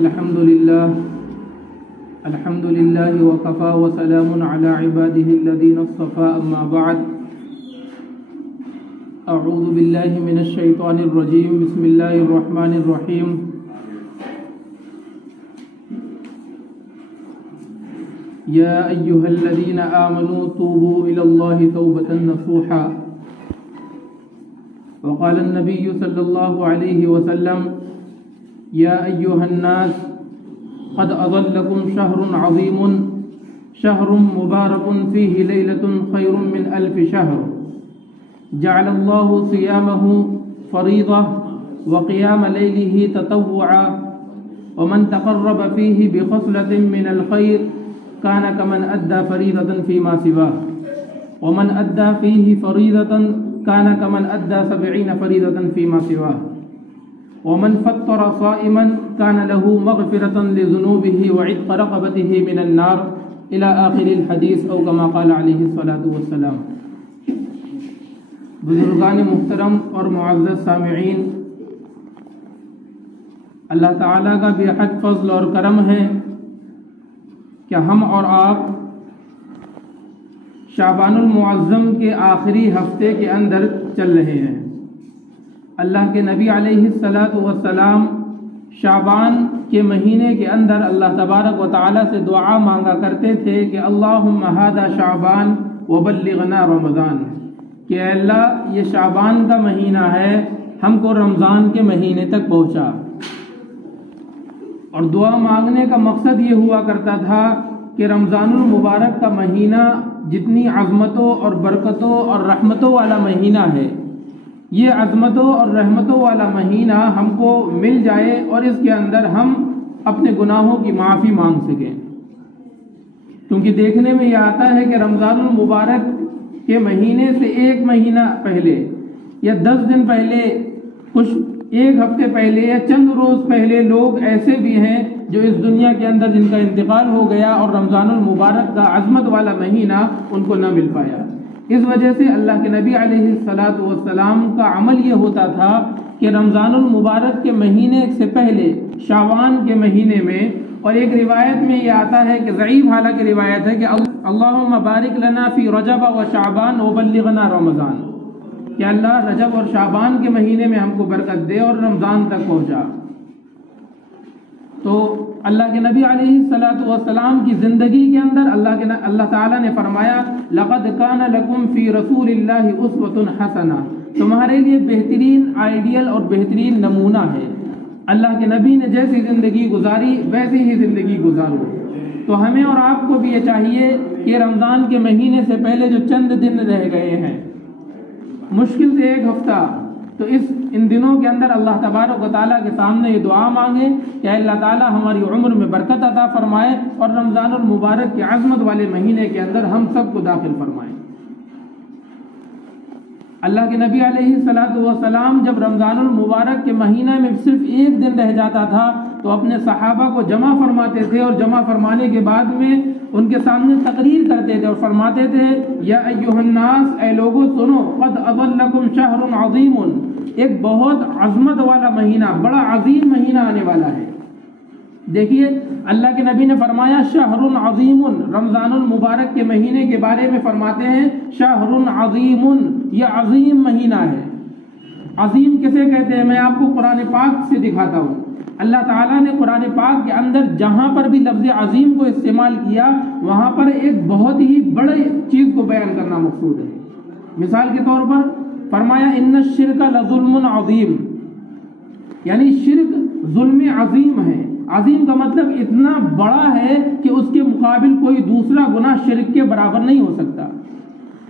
الحمد لله وكفى وسلام على عباده الذين اصطفى أما بعد أعوذ بالله من الشيطان الرجيم بسم الله الرحمن الرحيم يا أيها الذين آمنوا توبوا إلى الله توبة نصوحا وقال النبي صلى الله عليه وسلم يا أيها الناس قد أظلكم شهر عظيم شهر مبارك فيه ليلة خير من 1000 شهر جعل الله صيامه فريضة وقيام ليله تطوعا ومن تقرب فيه بخصلة من الخير كان كمن أدى فريضة فيما سواه ومن أدى فيه فريضة كان كمن أدى 70 فريضة فيما سواه ومن فطر صائما كان له مغفرة لذنوبه وعتق رقبته من النار إلى آخر الحديث أو كما قال عليه الصلاة والسلام. بزرگان محترم اور معزز سامعین، اللہ تعالیٰ کا بے حد فضل اور کرم ہے کہ ہم اور آپ شعبان المعظم کے آخری ہفتے کے اندر چل رہے ہیں. اللہ کے نبی علیہ الصلاۃ والسلام شعبان کے مہینے کے اندر اللہ تبارک و تعالیٰ سے دعا مانگا کرتے تھے کہ اللہم ھذا شعبان وبلغنا رمضان، کہ اے اللہ یہ شعبان کا مہینہ ہے، ہم کو رمضان کے مہینے تک پہنچا. اور دعا مانگنے کا مقصد یہ ہوا کرتا تھا کہ رمضان المبارک کا مہینہ جتنی عظمتوں اور برکتوں اور رحمتوں والا مہینہ ہے، یہ عظمتوں اور رحمتوں والا مہینہ ہم کو مل جائے اور اس کے اندر ہم اپنے گناہوں کی معافی مانگ سکیں. کیونکہ دیکھنے میں یہ آتا ہے کہ رمضان المبارک کے مہینے سے ایک مہینہ پہلے یا 10 دن پہلے، کچھ ایک ہفتے پہلے یا چند روز پہلے لوگ ایسے بھی ہیں جو اس دنیا کے اندر جن کا انتقال ہو گیا اور رمضان المبارک کا عظمت والا مہینہ ان کو نہ مل پایا. اس وجہ سے اللہ کے نبی علیہ الصلاۃ والسلام کا عمل یہ ہوتا تھا کہ رمضان المبارک کے مہینے سے پہلے شعبان کے مہینے میں، اور ایک روایت میں یہ آتا ہے کہ ضعیف حالانکہ روایت ہے کہ اللہم بارک لنا فی رجب و شعبان وبلغنا رمضان، کہ اللہ رجب اور شعبان کے مہینے میں ہم کو برکت دے اور رمضان تک پہنچا. تو اللہ کے نبی علیہ الصلاۃ والسلام کی زندگی کے اندر اللہ تعالیٰ نے فرمایا لقد کان لکم فی رسول اللہ اسوۃ حسنہ، تمہارے لیے بہترین آئیڈیل اور بہترین نمونہ ہے. اللہ کے نبی نے جیسی زندگی گزاری ویسی ہی زندگی گزارو. تو ہمیں اور آپ کو بھی یہ چاہیے کہ رمضان کے مہینے سے پہلے جو چند دن رہ گئے ہیں، مشکل سے ایک ہفتہ، تو ان دنوں کے اندر اللہ تبارک و تعالیٰ کے سامنے یہ دعا مانگے کہ اللہ تعالیٰ ہماری عمر میں برکت عطا فرمائے اور رمضان المبارک کے عظمت والے مہینے کے اندر ہم سب کو داخل فرمائے. اللہ کے نبی علیہ الصلاۃ والسلام جب رمضان المبارک کے مہینہ میں صرف ایک دن رہ جاتا تھا تو اپنے صحابہ کو جمع فرماتے تھے، اور جمع فرمانے کے بعد میں ان کے سامنے تقریر کرتے تھے اور فرماتے تھے یا ایھا الناس، اے لوگوں سنو، قد اظلکم شہر عظیم، ایک بہت عظمت والا مہینہ، بڑا عظیم مہینہ آنے والا ہے. دیکھیے اللہ کے نبی نے فرمایا شہر عظیم، رمضان المبارک کے مہینے کے بارے میں فرماتے ہیں شہر عظیم، یہ عظیم مہینہ ہے. عظیم کسے کہتے ہیں میں آپ کو قرآن پاک سے دکھاتا ہوں. اللہ تعالیٰ نے قرآن پاک کے اندر جہاں پر بھی لفظ عظیم کو استعمال کیا وہاں پر ایک بہت ہی بڑی چیز کو بیان کرنا مقصود ہے. مثال کے طور پر فرمایا ان الشرک لظلم عظیم، یعنی شرک ظلم عظیم ہے. عظیم کا مطلب اتنا بڑا ہے کہ اس کے مقابل کوئی دوسرا گناہ شرک کے برابر نہیں ہو سکتا.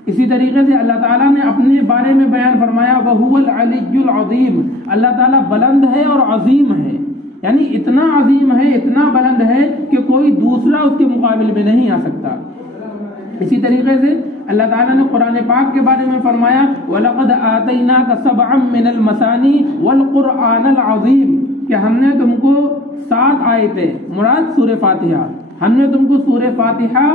اسی طریقے سے اللہ تعالیٰ نے اپنے بارے میں بیان فرمایا وَهُوَ الْعَلِيُّ الْعَظِيمُ، اللہ تعالیٰ بلند ہے اور عظیم ہے، یعنی اتنا عظیم ہے، اتنا بلند ہے کہ کوئی دوسرا اس کے مقابل میں نہیں آ سکتا. اسی طریقے سے اللہ تعالیٰ نے قرآن پاک کے بارے میں فرمایا وَلَقَدْ آتَيْنَاكَ سَبْعًا مِّنَ الْمَثَانِي وَالْقُرْآنَ الْعَظِيمِ، کہ ہم نے تم کو 7 آیتیں، مراد سورہ فاتحہ، ہم نے تم کو سورہ فاتحہ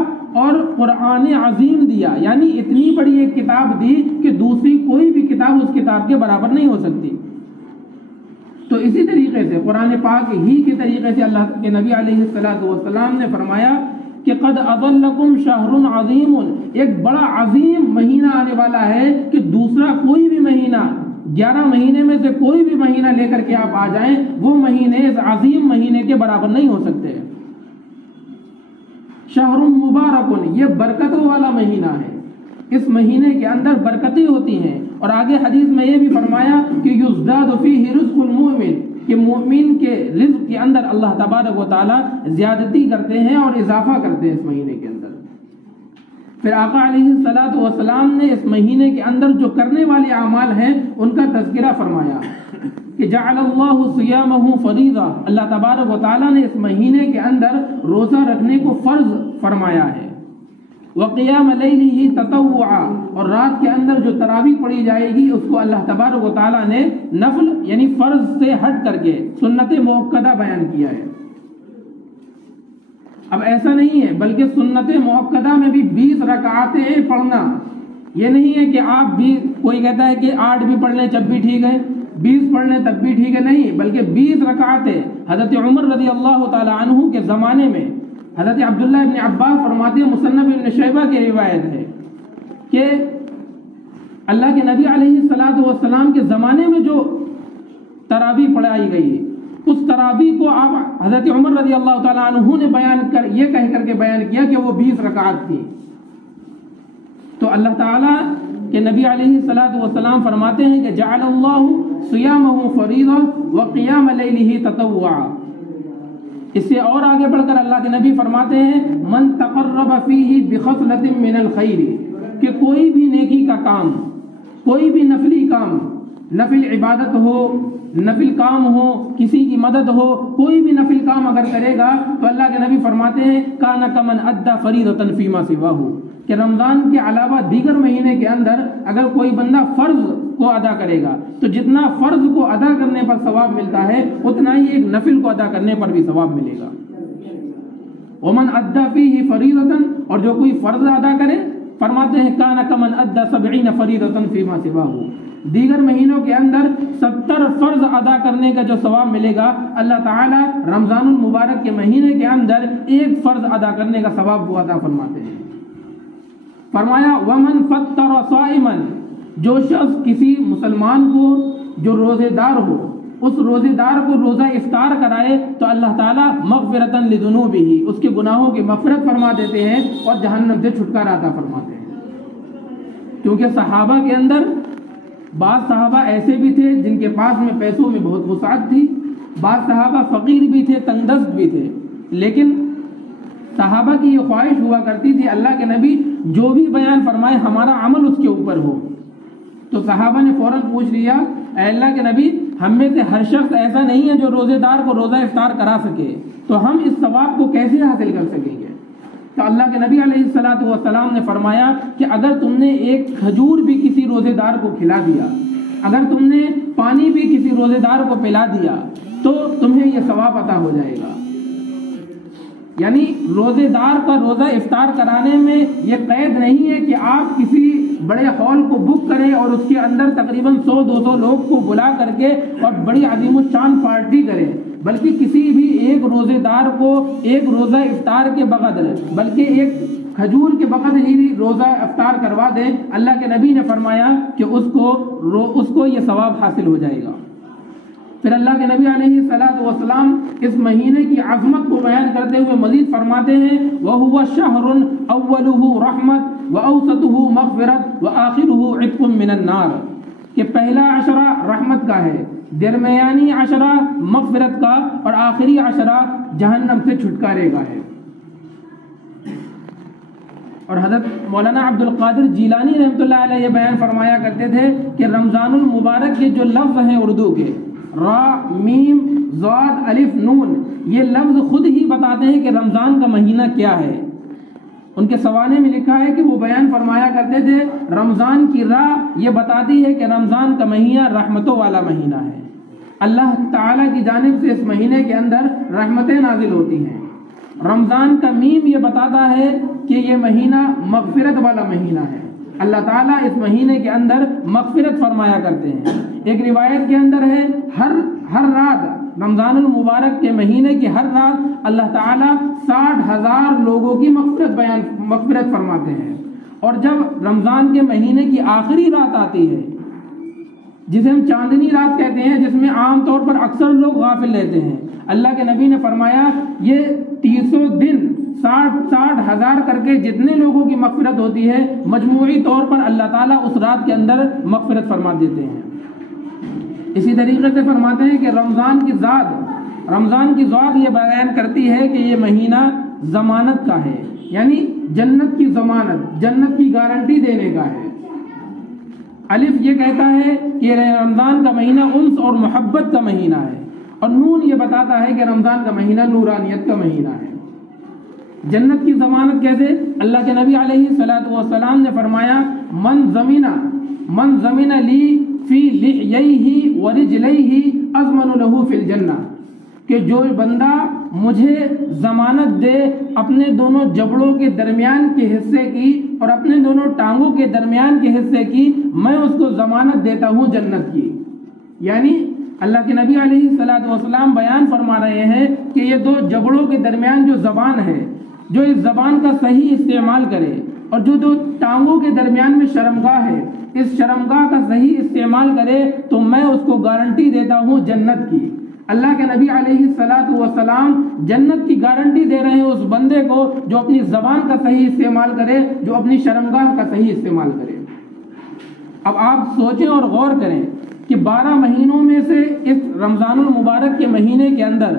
اور قرآن عظیم دیا، یعنی اتنی بڑی ایک کتاب دی کہ دوسری کوئی بھی کتاب اس کتاب کے برابر نہیں ہو سکتی. تو تو اسی طریقے سے قرآن پاک ہی کے طریقے سے اللہ کے نبی علیہ السلام نے فرمایا کہ قد اضلکم شہر عظیم، ایک بڑا عظیم مہینہ آنے والا ہے کہ دوسرا کوئی بھی مہینہ 11 مہینے میں سے کوئی بھی مہینہ لے کر کے آپ آ جائیں، وہ مہینے اس عظیم مہینے کے برابر نہیں ہو سکتے۔ شہر مبارک، یہ برکتوں والا مہینہ ہے، اس مہینے کے اندر برکتیں ہوتی ہیں۔ اور آگے حدیث میں یہ بھی فرمایا کہ یزداد فیہ رزق المؤمن، کہ مومن کے رزق کے اندر اللہ تبارک و تعالی زیادتی کرتے ہیں اور اضافہ کرتے ہیں اس مہینے کے اندر۔ پھر آقا علیہ السلام نے اس مہینے کے اندر جو کرنے والے اعمال ہیں ان کا تذکرہ فرمایا کہ جعل اللہ صیامہ فریضہ، اللہ تبارک و تعالی نے اس مہینے کے اندر روزہ رکھنے کو فرض فرمایا ہے۔ وقیام لیلہ تطوعا، اور رات کے اندر جو تراویح پڑھی جائے گی اس کو اللہ تبارک و تعالی نے نفل یعنی فرض سے ہٹ کر کے سنت مؤکدہ بیان کیا ہے۔ اب ایسا نہیں ہے، بلکہ سنت مؤکدہ میں بھی 20 رکعتیں پڑھنا، یہ نہیں ہے کہ آپ بھی کوئی کہتا ہے کہ 8 بھی پڑھ لیں جب بھی ٹھیک ہے، 20 پڑھ لیں تب بھی ٹھیک ہے، نہیں، بلکہ 20 رکعتیں۔ حضرت عمر رضی اللہ تعالی عنہ کے زمانے میں حضرت عبداللہ ابن عباس فرماتے ہیں، مصنف ابن شیبہ کی روایت ہے کہ اللہ کے نبی علیہ السلام کے زمانے میں جو تراویح پڑھائی گئی اس تراویح کو آپ حضرت عمر رضی اللہ تعالی عنہ نے یہ کہہ کر کے بیان کیا کہ وہ 20 رکعت تھی۔ تو اللہ تعالیٰ کہ نبی علیہ السلام فرماتے ہیں کہ جعل اللہ صیامہ فریضہ وقیام لیلہ تطوعا۔ اس سے اور آگے بڑھ کر اللہ کے نبی فرماتے ہیں من تقرب فیہ بخصلۃ من الخیر، کہ کوئی بھی نیکی کا کام، کوئی بھی نفلی کام، نفل عبادت ہو، نفل کام ہو، کسی کی مدد ہو، کوئی بھی نفل کام اگر کرے گا تو اللہ کے نبی فرماتے ہیں کان کمن ادى فریضۃ فیما سواہ، کہ رمضان کے علاوہ دیگر مہینے کے اندر اگر کوئی بندہ فرض کو ادا کرے گا تو جتنا فرض کو ادا کرنے پر ثواب ملتا ہے اتنا ہی ایک نفل کو ادا کرنے پر بھی ثواب ملے گا۔ ومن ادى فیہ فریضۃ، اور جو کوئی فرض ادا کرے فرماتے ہیں کان کمن ادى 70 فریضۃ فیما سواہ، دیگر مہینوں کے اندر 70 فرض ادا کرنے کا جو ثواب ملے گا اللہ تعالی رمضان المبارک کے مہینے کے اندر ایک فرض ادا کرنے کا ثواب وہ عطا فرماتے ہیں۔ فرمایا ومن فطر صائما، جو شخص کسی مسلمان کو جو روزے دار ہو اس روزے دار کو روزہ افطار کرائے تو اللہ تعالیٰ مغفرۃ لذنوبہ، اس کے گناہوں کی مغفرت فرما دیتے ہیں اور جہنم سے چھٹکارا عطا فرماتے ہیں۔ کیونکہ صحابہ کے اندر بعض صحابہ ایسے بھی تھے جن کے پاس میں پیسوں میں بہت وسعت تھی، بعض صحابہ فقیر بھی تھے، تنگ دست بھی تھے، لیکن صحابہ کی یہ خواہش ہوا کرتی تھی اللہ کے نبی جو بھی بیان فرمائے ہمارا عمل اس کے اوپر ہو۔ تو صحابہ نے فوراً پوچھ لیا اے اللہ کے نبی، ہم میں سے ہر شخص ایسا نہیں ہے جو روزے دار کو روزہ افطار کرا سکے، تو ہم اس ثواب کو کیسے حاصل کر سکیں گے؟ تو اللہ کے نبی علیہ السلام نے فرمایا کہ اگر تم نے ایک کھجور بھی کسی روزے دار کو کھلا دیا، اگر تم نے پانی بھی کسی روزے دار کو پلا دیا تو تمہیں یہ ثواب عطا ہو جائے گا۔ یعنی روزے دار کا روزہ افطار کرانے میں یہ قید نہیں ہے کہ آپ کسی بڑے ہال کو بک کریں اور اس کے اندر تقریباً 100-200 لوگ کو بلا کر کے اور بڑی عظیم الشان پارٹی کریں، بلکہ کسی بھی ایک روزے دار کو ایک روزہ افطار کے بقدر بلکہ ایک کھجور کے بقدر ہی روزہ افطار کروا دیں، اللہ کے نبی نے فرمایا کہ اس کو یہ ثواب حاصل ہو جائے گا۔ پھر اللہ کے نبی علیہ السلام اس مہینے کی عظمت کو بیان کرتے ہوئے مزید فرماتے ہیں وَهُوَ شَهْرٌ أَوَّلُهُ رَحْمَةٌ وَأَوْسَطُهُ مَغْفِرَةٌ وَآخِرُهُ عِتْقٌ مِّنَ النَّارِ، کہ پہلا عشرہ رحمت کا ہے، درمیانی عشرہ مغفرت کا، اور آخری عشرہ جہنم سے چھٹکارے کا ہے۔ اور حضرت مولانا عبد القادر جیلانی رحمۃ اللہ علیہ یہ بیان فرمایا کرتے تھے کہ رمضان المبارک کے جو لفظ ہیں اردو کے را میم ضاد الف نون، یہ لفظ خود ہی بتاتے ہیں کہ رمضان کا مہینہ کیا ہے۔ ان کے سوانے میں لکھا ہے کہ وہ بیان فرمایا کرتے تھے رمضان کی را یہ بتاتی ہے کہ رمضان کا مہینہ رحمتوں والا مہینہ ہے، اللہ تعالیٰ کی جانب سے اس مہینے کے اندر رحمتیں نازل ہوتی ہیں۔ رمضان کا میم یہ بتاتا ہے کہ یہ مہینہ مغفرت والا مہینہ ہے، اللہ تعالیٰ اس مہینے کے اندر مغفرت فرمایا کرتے ہیں۔ ایک روایت کے اندر ہے ہر رات رمضان المبارک کے مہینے کی ہر رات اللہ تعالیٰ 60,000 لوگوں کی مغفرت فرماتے ہیں. اور جب رمضان کے مہینے کی آخری رات آتی ہے جسے ہم چاندنی رات کہتے ہیں، جس میں عام طور پر اکثر لوگ غافل رہتے ہیں، اللہ کے نبی نے فرمایا یہ 300 دن 60,000 کر کے جتنے لوگوں کی مغفرت ہوتی ہے مجموعی طور پر اللہ تعالیٰ اس رات کے اندر مغفرت فرما دیتے ہیں. اسی طریقے سے فرماتے ہیں کہ رمضان کی ذات یہ بیان کرتی ہے کہ یہ مہینہ ضمانت کا ہے، یعنی جنت کی ضمانت، جنت کی گارنٹی دینے کا ہے. الف یہ کہتا ہے کہ رمضان کا مہینہ انس اور محبت کا مہینہ ہے، اور نون یہ بتاتا ہے کہ رمضان کا مہینہ نورانیت کا مہینہ ہے. جنت کی ضمانت کیسے؟ اللہ کے نبی علیہ الصلوۃ والسلام نے فرمایا من ضمن لی فی لحییہ ورجلیہ اضمن له فی الجنہ، کہ جو بندہ مجھے ضمانت دے اپنے دونوں جبڑوں کے درمیان کے حصے کی اور اپنے دونوں ٹانگوں کے درمیان کے حصے کی، میں اس کو ضمانت دیتا ہوں جنت کی. یعنی اللہ کے نبی علیہ الصلوۃ والسلام بیان فرما رہے ہیں کہ یہ دو جبڑوں کے درمیان جو زبان ہے، جو اس زبان کا صحیح استعمال کرے، اور جو دو ٹانگوں کے درمیان میں شرمگاہ ہے، اس شرمگاہ کا صحیح استعمال کرے تو میں اس کو گارنٹی دیتا ہوں جنت کی. اللہ کے نبی علیہ الصلوۃ والسلام جنت کی گارنٹی دے رہے ہیں اس بندے کو جو اپنی زبان کا صحیح استعمال کرے، جو اپنی شرمگاہ کا صحیح استعمال کرے. اب آپ سوچیں اور غور کریں کہ 12 مہینوں میں سے اس رمضان المبارک کے مہینے کے اندر،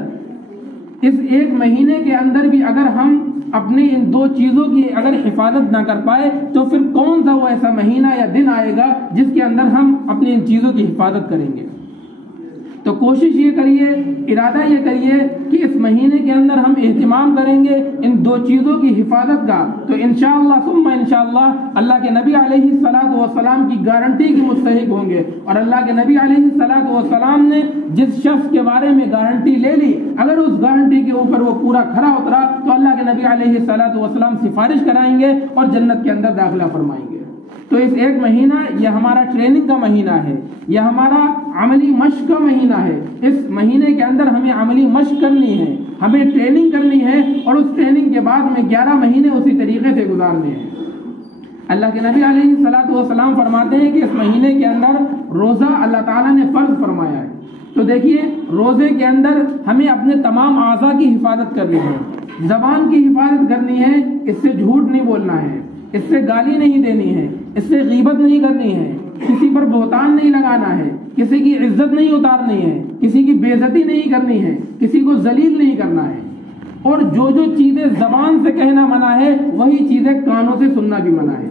اس ایک مہینے کے اندر بھی اگر ہم اپنی ان دو چیزوں کی اگر حفاظت نہ کر پائے تو پھر کون سا وہ ایسا مہینہ یا دن آئے گا جس کے اندر ہم اپنی ان چیزوں کی حفاظت کریں گے. تو کوشش یہ کریے، ارادہ یہ کریے کہ اس مہینے کے اندر ہم اہتمام کریں گے ان دو چیزوں کی حفاظت کا، تو انشاءاللہ ثم انشاءاللہ اللہ کے نبی علیہ الصلوۃ والسلام کی گارنٹی کے مستحق ہوں گے. اور اللہ کے نبی علیہ الصلوۃ والسلام نے جس شخص کے بارے میں گارنٹی لے لی، اگر اس گارنٹی کے اوپر وہ پورا کھرا اترا تو اللہ کے نبی علیہ الصلوۃ والسلام سفارش کرائیں گے اور جنت کے اندر داخلہ فرمائیں گے. تو اس ایک مہینہ یہ ہمارا ٹریننگ کا مہینہ ہے، یہ ہمارا عملی مشق کا مہینہ ہے. اس مہینے کے اندر ہمیں عملی مشق کرنی ہے، ہمیں ٹریننگ کرنی ہے، اور اس ٹریننگ کے بعد میں 11 مہینے اسی طریقے سے گزارنے ہیں. اللہ کے نبی علیہ الصلوۃ والسلام فرماتے ہیں کہ اس مہینے کے اندر روزہ اللہ تعالیٰ نے فرض فرمایا ہے. تو دیکھیے روزے کے اندر ہمیں اپنے تمام اعضاء کی حفاظت کرنی ہے، زبان کی حفاظت کرنی ہے، اس سے جھوٹ نہیں بولنا ہے، اس سے گالی نہیں دینی ہے، اس سے غیبت نہیں کرنی ہے، کسی پر بہتان نہیں لگانا ہے، کسی کی عزت نہیں اتارنی ہے، کسی کی بے عزتی نہیں کرنی ہے، کسی کو ذلیل نہیں کرنا ہے. اور جو چیزیں زبان سے کہنا منع ہے وہی چیزیں کانوں سے سننا بھی منع ہے.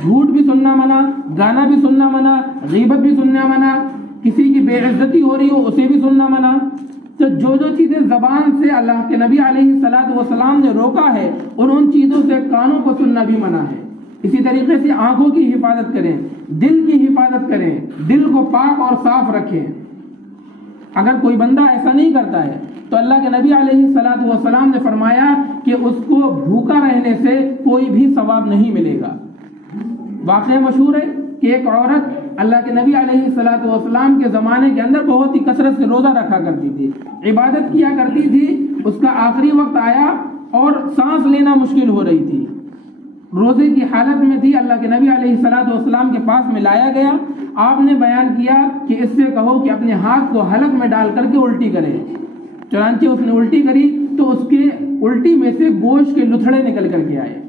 جھوٹ بھی سننا منع، گانا بھی سننا منع، غیبت بھی سننا منع، کسی کی بے عزتی ہو رہی ہو اسے بھی سننا منع. تو جو چیزیں زبان سے اللہ کے نبی علیہ الصلوۃ والسلام نے روکا ہے اور ان چیزوں سے کانوں کو سننا بھی منع ہے. اسی طریقے سے آنکھوں کی حفاظت کریں، دل کی حفاظت کریں، دل کو پاک اور صاف رکھیں. اگر کوئی بندہ ایسا نہیں کرتا ہے تو اللہ کے نبی علیہ الصلوۃ والسلام نے فرمایا کہ اس کو بھوکا رہنے سے کوئی بھی ثواب نہیں ملے گا. واقعہ مشہور ہے کہ ایک عورت اللہ کے نبی علیہ الصلوۃ والسلام کے زمانے کے اندر بہت ہی کثرت سے روزہ رکھا کرتی تھی، عبادت کیا کرتی تھی. اس کا آخری وقت آیا اور سانس لینا مشکل ہو رہی تھی، روزے کی حالت میں تھی. اللہ کے نبی علیہ الصلوۃ والسلام کے پاس میں لایا گیا. آپ نے بیان کیا کہ اس سے کہو کہ اپنے ہاتھ کو حلق میں ڈال کر کے الٹی کرے. چنانچہ اس نے الٹی کری تو اس کے الٹی میں سے گوشت کے لتھڑے نکل کر کے آئے.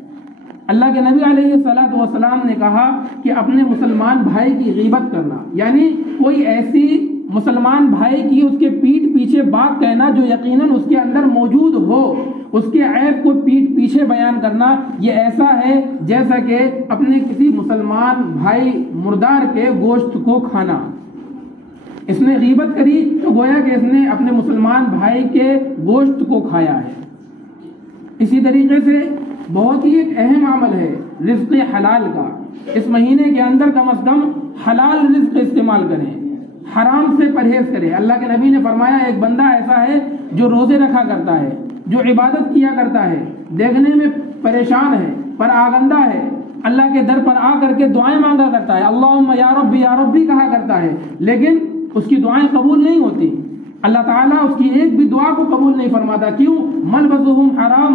اللہ کے نبی علیہ الصلوۃ والسلام نے کہا کہ اپنے مسلمان بھائی کی غیبت کرنا، یعنی کوئی ایسی مسلمان بھائی کی اس کے پیٹھ پیچھے بات کہنا جو یقیناً اس کے اندر موجود ہو، اس کے عیب کو پیٹھ پیچھے بیان کرنا، یہ ایسا ہے جیسا کہ اپنے کسی مسلمان بھائی مردار کے گوشت کو کھانا. اس نے غیبت کری تو گویا کہ اس نے اپنے مسلمان بھائی کے گوشت کو کھایا ہے. اسی طریقے سے بہت ہی ایک اہم عمل ہے رزق حلال کا. اس مہینے کے اندر کم از کم حلال رزق استعمال کریں، حرام سے پرہیز کریں. اللہ کے نبی نے فرمایا ایک بندہ ایسا ہے جو روزے رکھا کرتا ہے، جو عبادت کیا کرتا ہے، دیکھنے میں پریشان ہے، پر آگندہ ہے، اللہ کے در پر آ کر کے دعائیں مانگا کرتا ہے، اللہم یا ربی کہا کرتا ہے، لیکن اس کی دعائیں قبول نہیں ہوتی. اللہ تعالیٰ اس کی ایک بھی دعا کو قبول نہیں فرماتا. کیوں؟ ملبسہم حرام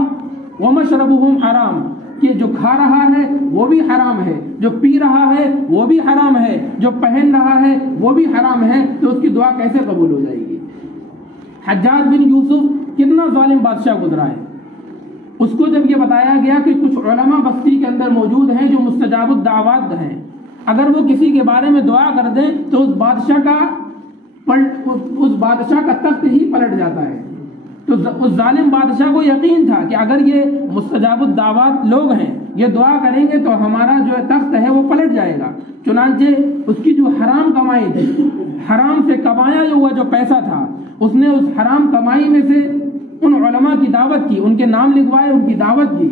ومشربہم حرام، کہ جو کھا رہا ہے وہ بھی حرام ہے، جو پی رہا ہے وہ بھی حرام ہے، جو پہن رہا ہے وہ بھی حرام ہے، تو اس کی دعا کیسے قبول ہو جائے گی؟ حجاج بن یوسف کتنا ظالم بادشاہ گزرا ہے. اس کو جب یہ بتایا گیا کہ کچھ علماء بستی کے اندر موجود ہیں جو مستجاب الدعوات ہیں، اگر وہ کسی کے بارے میں دعا کر دیں تو اس بادشاہ کا تخت ہی پلٹ جاتا ہے. تو اس ظالم بادشاہ کو یقین تھا کہ اگر یہ مستجاب الدعوات لوگ ہیں، یہ دعا کریں گے تو ہمارا جو تخت ہے وہ پلٹ جائے گا. چنانچہ اس کی جو حرام کمائی تھی، حرام سے کمایا ہوا جو پیسہ تھا، اس نے اس حرام کمائی میں سے ان علماء کی دعوت کی، ان کے نام لکھوائے، ان کی دعوت کی،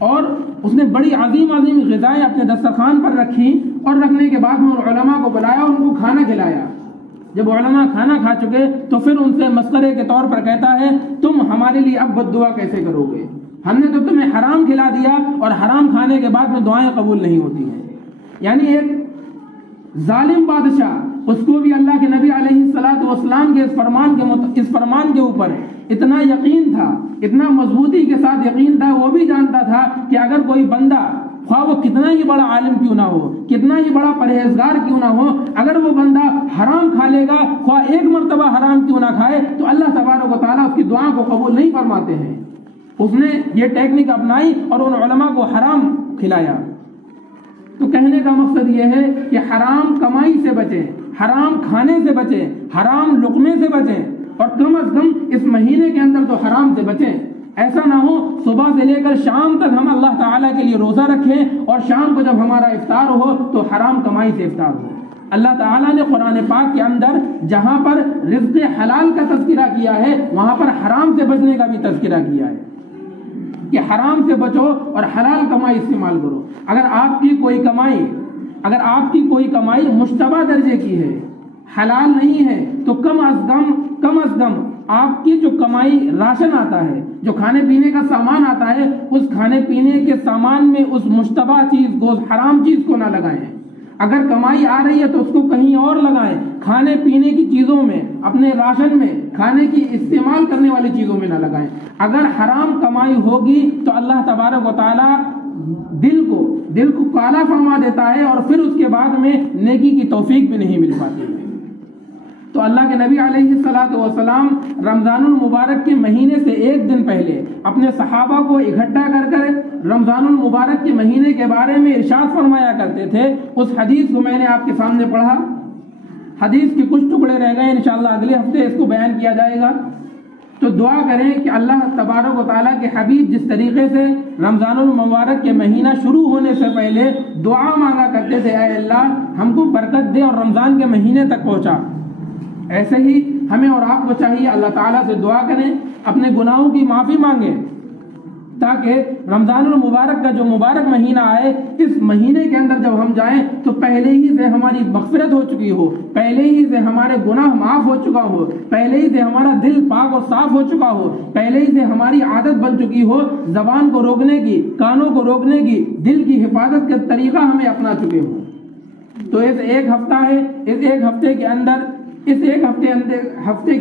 اور اس نے بڑی عظیم عظیم غذائیں اپنے دسترخوان پر رکھی، اور رکھنے کے بعد میں ان علماء کو بلایا، ان کو کھانا کھلایا. جب علماء کھانا کھا چکے تو پھر ان سے مسخرے کے طور پر کہتا ہے تم ہمارے لیے اب بد دعا کیسے کرو گے؟ ہم نے تو تمہیں حرام کھلا دیا اور حرام کھانے کے بعد میں دعائیں قبول نہیں ہوتی ہیں. یعنی ایک ظالم بادشاہ، اس کو بھی اللہ کے نبی علیہ الصلوۃ والسلام کے اس فرمان کے اوپر اتنا یقین تھا، اتنا مضبوطی کے ساتھ یقین تھا، وہ بھی جانتا تھا کہ اگر کوئی بندہ، خواہ وہ کتنا ہی بڑا عالم کیوں نہ ہو، کتنا ہی بڑا پرہیزگار کیوں نہ ہو، اگر وہ بندہ حرام کھا لے گا، خواہ ایک مرتبہ حرام کیوں نہ کھائے، تو اللہ تبارک و تعالیٰ اس کی دعا کو قبول نہیں فرماتے ہیں. اس نے یہ ٹیکنیک اپنائی اور ان علماء کو حرام کھلایا. تو کہنے کا مقصد یہ ہے کہ حرام کمائی سے بچیں، حرام کھانے سے بچیں، حرام لقمے سے بچیں، اور کم از کم اس مہینے کے اندر تو حرام سے بچیں. ایسا نہ ہو صبح سے لے کر شام تک ہم اللہ تعالیٰ کے لیے روزہ رکھیں اور شام کو جب ہمارا افطار ہو تو حرام کمائی سے افطار ہو. اللہ تعالیٰ نے قرآن پاک کے اندر جہاں پر رزق حلال کا تذکرہ کیا ہے، وہاں پر حرام سے بچنے کا بھی تذکرہ کیا ہے کہ حرام سے بچو اور حلال کمائی استعمال کرو. اگر آپ کی کوئی کمائی مشتبہ درجے کی ہے، حلال نہیں ہے، تو کم از کم آپ کی جو کمائی راشن آتا ہے، جو کھانے پینے کا سامان آتا ہے، اس کھانے پینے کے سامان میں اس مشتبہ چیز کو، اس حرام چیز کو نہ لگائیں. اگر کمائی آ رہی ہے تو اس کو کہیں اور لگائیں، کھانے پینے کی چیزوں میں، اپنے راشن میں، کھانے کی استعمال کرنے والی چیزوں میں نہ لگائیں. اگر حرام کمائی ہوگی تو اللہ تبارک و تعالیٰ دل کو کالا فرما دیتا ہے، اور پھر اس کے بعد میں نیکی کی توفیق بھی نہیں مل پاتی. تو اللہ کے نبی علیہ الصلوۃ والسلام رمضان المبارک کے مہینے سے ایک دن پہلے اپنے صحابہ کو اکٹھا کر رمضان المبارک کے مہینے کے بارے میں ارشاد فرمایا کرتے تھے. اس حدیث کو میں نے آپ کے سامنے پڑھا. حدیث کے کچھ ٹکڑے رہ گئے، انشاءاللہ اگلے ہفتے اس کو بیان کیا جائے گا. تو دعا کریں کہ اللہ تبارک و تعالیٰ کے حبیب جس طریقے سے رمضان المبارک کے مہینہ شروع ہونے سے پہلے دعا مانگا کرتے تھے، اے اللہ ہم کو برکت دے اور رمضان کے مہینے تک پہنچا، ایسے ہی ہمیں اور آپ کو چاہیے اللہ تعالیٰ سے دعا کریں، اپنے گناہوں کی معافی مانگیں، تاکہ رمضان المبارک کا جو مبارک مہینہ آئے، اس مہینے کے اندر جب ہم جائیں تو پہلے ہی سے ہماری مغفرت ہو چکی ہو، پہلے ہی سے ہمارے گناہ معاف ہو چکا ہو، پہلے ہی سے ہمارا دل پاک اور صاف ہو چکا ہو، پہلے ہی سے ہماری عادت بن چکی ہو زبان کو روکنے کی، کانوں کو روکنے کی، دل کی حفاظت کا طریقہ ہمیں اپنا چکے ہو. تو اس ایک ہفتہ ہے، اس ایک ہفتے کے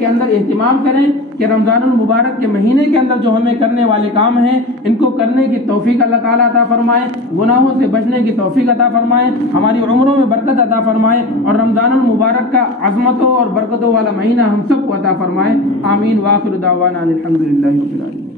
اندر اہتمام کریں کہ رمضان المبارک کے مہینے کے اندر جو ہمیں کرنے والے کام ہیں ان کو کرنے کی توفیق اللہ تعالیٰ عطا فرمائے، گناہوں سے بچنے کی توفیق عطا فرمائے، ہماری عمروں میں برکت عطا فرمائے، اور رمضان المبارک کا عظمتوں اور برکتوں والا مہینہ ہم سب کو عطا فرمائے. آمین. وآخر دعوانا الحمدللہ رب العالمین.